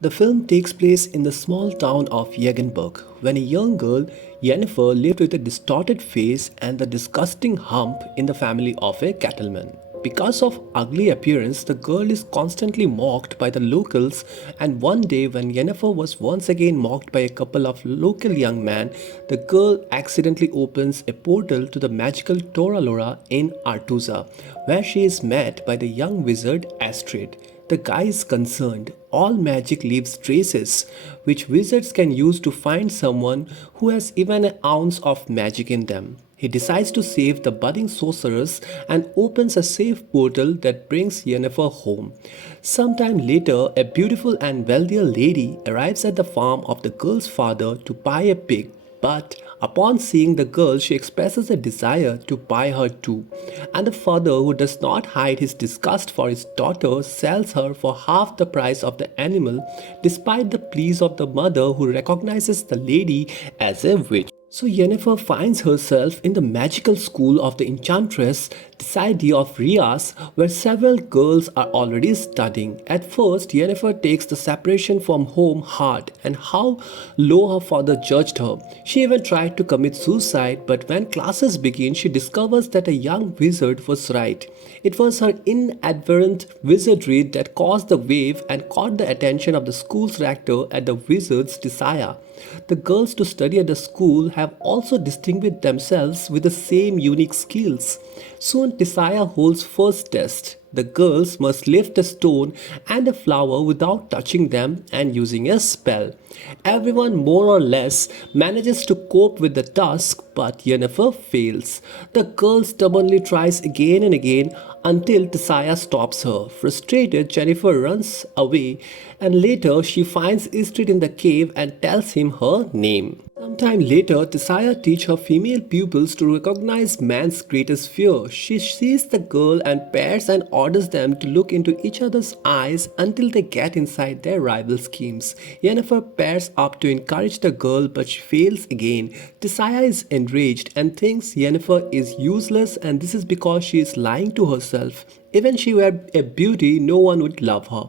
The film takes place in the small town of Yegenburg, when a young girl, Yennefer, lived with a distorted face and the disgusting hump in the family of a cattleman. Because of ugly appearance, the girl is constantly mocked by the locals, and one day when Yennefer was once again mocked by a couple of local young men, the girl accidentally opens a portal to the magical Toralora in Artusa, where she is met by the young wizard Astrid. The guy is concerned. All magic leaves traces, which wizards can use to find someone who has even an ounce of magic in them. He decides to save the budding sorceress and opens a safe portal that brings Yennefer home. Sometime later, a beautiful and wealthier lady arrives at the farm of the girl's father to buy a pig, but upon seeing the girl, she expresses a desire to buy her too. And the father, who does not hide his disgust for his daughter, sells her for half the price of the animal, despite the pleas of the mother, who recognizes the lady as a witch. So Yennefer finds herself in the magical school of the enchantress Decidee of Rias, where several girls are already studying. At first, Yennefer takes the separation from home hard and how low her father judged her. She even tried to commit suicide, but when classes begin, she discovers that a young wizard was right. It was her inadvertent wizardry that caused the wave and caught the attention of the school's rector at the wizard's desire. The girls to study at the school have also distinguished themselves with the same unique skills. Soon Desire holds first test. The girls must lift a stone and a flower without touching them and using a spell. Everyone more or less manages to cope with the task, but Yennefer fails. The girl stubbornly tries again and again until Desire stops her. Frustrated, Jennifer runs away, and later she finds Istrid in the cave and tells him her name. Sometime later, Desire teaches her female pupils to recognize man's greatest fear. She sees the girl and pairs and orders them to look into each other's eyes until they get inside their rival schemes. Yennefer pairs up to encourage the girl, but she fails again. Desire is enraged and thinks Yennefer is useless, and this is because she is lying to herself. Even she were a beauty, no one would love her.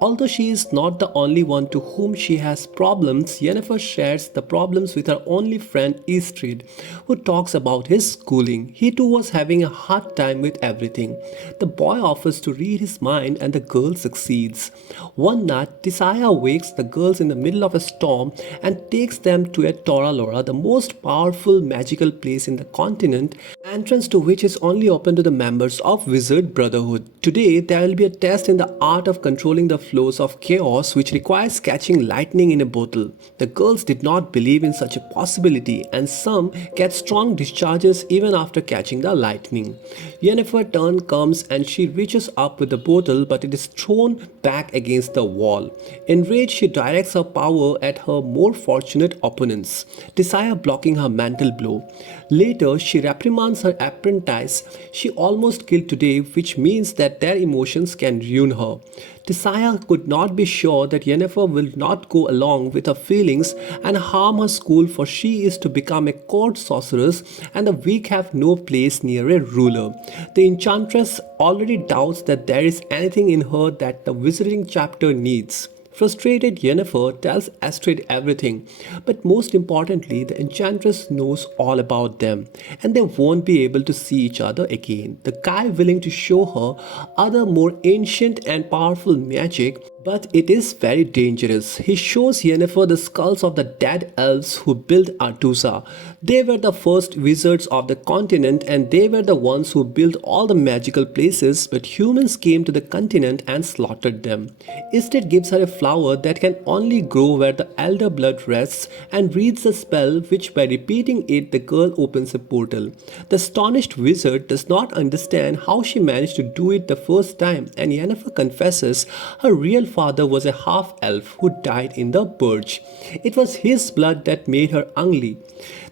Although she is not the only one to whom she has problems, Yennefer shares the problems with her only friend Istrid, who talks about his schooling. He too was having a hard time with everything. The boy offers to read his mind and the girl succeeds. One night, Desire wakes the girls in the middle of a storm and takes them to a Toralora, the most powerful magical place in the continent, entrance to which is only open to the members of Wizard Brotherhood. Today, there will be a test in the art of controlling the flows of chaos, which requires catching lightning in a bottle. The girls did not believe in such a possibility, and some get strong discharges even after catching the lightning. Yennefer's turn comes and she reaches up with the bottle, but it is thrown back against the wall. Enraged, she directs her power at her more fortunate opponents, Desire blocking her mental blow. Later, she reprimands her apprentice she almost killed today, which means that their emotions can ruin her. Desire could not be sure that Yennefer will not go along with her feelings and harm her school, for she is to become a court sorceress and the weak have no place near a ruler. The enchantress already doubts that there is anything in her that the wizarding chapter needs. Frustrated, Yennefer tells Astrid everything, but most importantly, the enchantress knows all about them, and they won't be able to see each other again. The guy willing to show her other more ancient and powerful magic, but it is very dangerous. He shows Yennefer the skulls of the dead elves who built Artusa. They were the first wizards of the continent, and they were the ones who built all the magical places, but humans came to the continent and slaughtered them. Istrid gives her a flower that can only grow where the elder blood rests and reads a spell, which by repeating it the girl opens a portal. The astonished wizard does not understand how she managed to do it the first time, and Yennefer confesses her real father was a half-elf who died in the purge. It was his blood that made her ugly.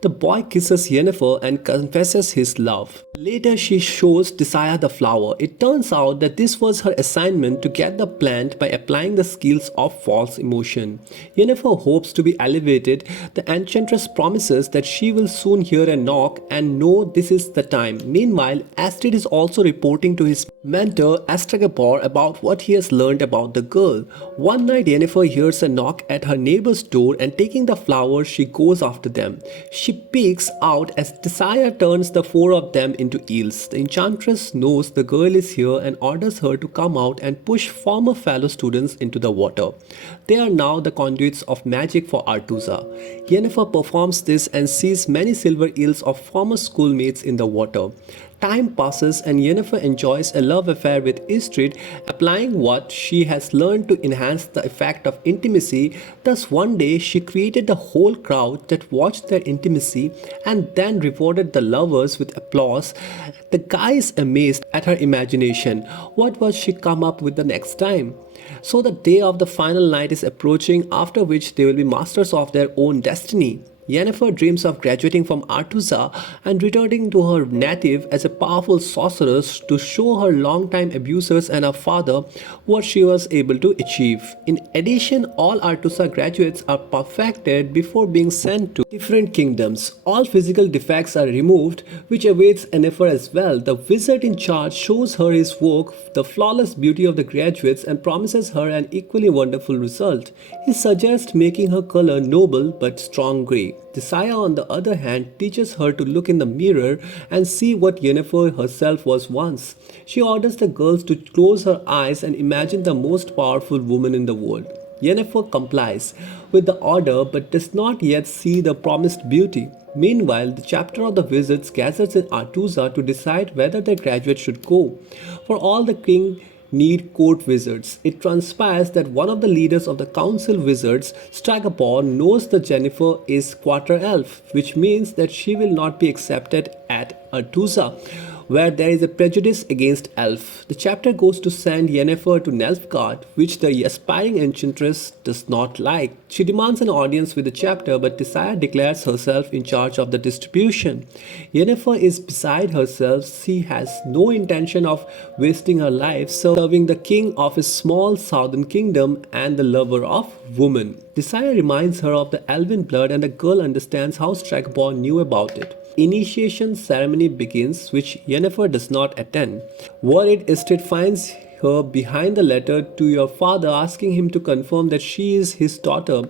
The boy kisses Yennefer and confesses his love. Later, she shows Desire the flower. It turns out that this was her assignment to get the plant by applying the skills of false emotion. Yennefer hopes to be elevated. The enchantress promises that she will soon hear a knock and know this is the time. Meanwhile, Astrid is also reporting to his mentor Astragapor about what he has learned about the girl. One night, Yennefer hears a knock at her neighbor's door and taking the flowers, she goes after them. She peeks out as Desire turns the four of them into eels. The enchantress knows the girl is here and orders her to come out and push former fellow students into the water. They are now the conduits of magic for Artusa. Yennefer performs this and sees many silver eels of former schoolmates in the water. Time passes and Yennefer enjoys a love affair with Istrid, applying what she has learned to enhance the effect of intimacy. Thus, one day she created the whole crowd that watched their intimacy and then rewarded the lovers with applause. The guy is amazed at her imagination. What was she come up with the next time? So the day of the final night is approaching, after which they will be masters of their own destiny. Yennefer dreams of graduating from Artusa and returning to her native as a powerful sorceress to show her longtime abusers and her father what she was able to achieve. In addition, all Artusa graduates are perfected before being sent to different kingdoms. All physical defects are removed, which awaits Yennefer as well. The wizard in charge shows her his work, the flawless beauty of the graduates, and promises her an equally wonderful result. He suggests making her color noble but strong grey. Desire, on the other hand, teaches her to look in the mirror and see what Yennefer herself was once. She orders the girls to close her eyes and imagine the most powerful woman in the world. Yennefer complies with the order but does not yet see the promised beauty. Meanwhile, the chapter of the wizards gathers in Artusa to decide whether their graduates should go. For all the king need court wizards. It transpires that one of the leaders of the council wizards, Stragapor, knows that Jennifer is quarter elf, which means that she will not be accepted at Artusa, where there is a prejudice against elf. The chapter goes to send Yennefer to Nilfgaard, which the aspiring enchantress does not like. She demands an audience with the chapter, but Desire declares herself in charge of the distribution. Yennefer is beside herself. She has no intention of wasting her life serving the king of a small southern kingdom and the lover of women. Desire reminds her of the elven blood, and the girl understands how Stragapor knew about it. Initiation ceremony begins, which Yennefer does not attend. Worried, Istrid finds her behind the letter to your father, asking him to confirm that she is his daughter.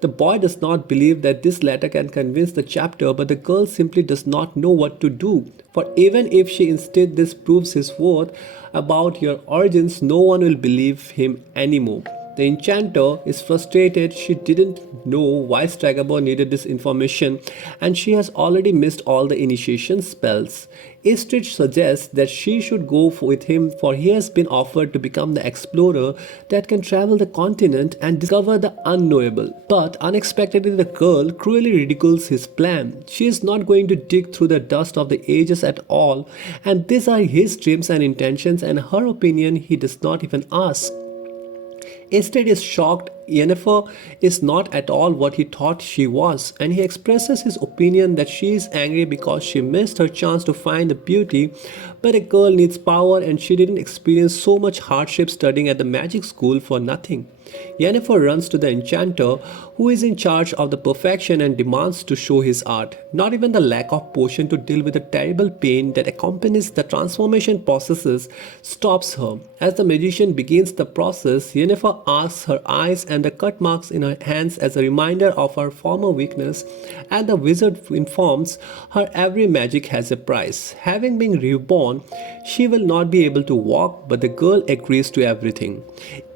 The boy does not believe that this letter can convince the chapter, but the girl simply does not know what to do. For even if she instead this proves his worth about your origins, no one will believe him anymore. The enchanter is frustrated. She didn't know why Stragapor needed this information, and she has already missed all the initiation spells. Istrid suggests that she should go with him, for he has been offered to become the explorer that can travel the continent and discover the unknowable. But unexpectedly, the girl cruelly ridicules his plan. She is not going to dig through the dust of the ages at all, and these are his dreams and intentions, and her opinion he does not even ask. Istrid is shocked. Yennefer is not at all what he thought she was, and he expresses his opinion that she is angry because she missed her chance to find the beauty. But a girl needs power, and she didn't experience so much hardship studying at the magic school for nothing. Yennefer runs to the enchanter, who is in charge of the perfection, and demands to show his art. Not even the lack of potion to deal with the terrible pain that accompanies the transformation processes stops her. As the magician begins the process, Yennefer asks her eyes and the cut marks in her hands as a reminder of her former weakness, and the wizard informs her every magic has a price. Having been reborn, she will not be able to walk, but the girl agrees to everything,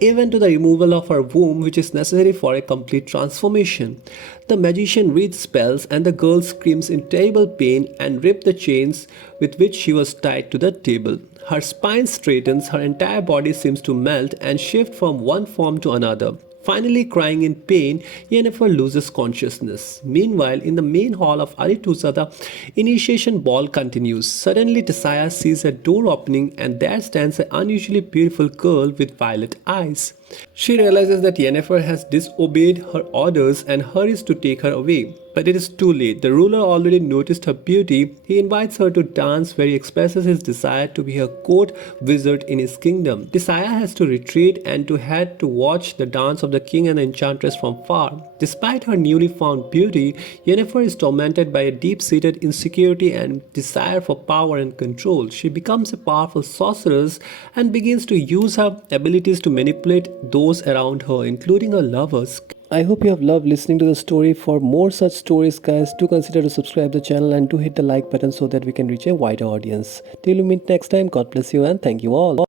even to the removal of her womb, which is necessary for a complete transformation. The magician reads spells, and the girl screams in terrible pain and rips the chains with which she was tied to the table. Her spine straightens, her entire body seems to melt and shift from one form to another. Finally, crying in pain, Yennefer loses consciousness. Meanwhile, in the main hall of Aretusa, the initiation ball continues. Suddenly, Desire sees a door opening, and there stands an unusually beautiful girl with violet eyes. She realizes that Yennefer has disobeyed her orders and hurries to take her away. But it is too late. The ruler already noticed her beauty. He invites her to dance where he expresses his desire to be a court wizard in his kingdom. Desire has to retreat and to head to watch the dance of the king and the enchantress from far. Despite her newly found beauty, Yennefer is tormented by a deep-seated insecurity and desire for power and control. She becomes a powerful sorceress and begins to use her abilities to manipulate those around her, including her lovers. I hope you have loved listening to the story. For more such stories, guys, do consider to subscribe the channel and do hit the like button so that we can reach a wider audience. Till we meet next time, God bless you and thank you all.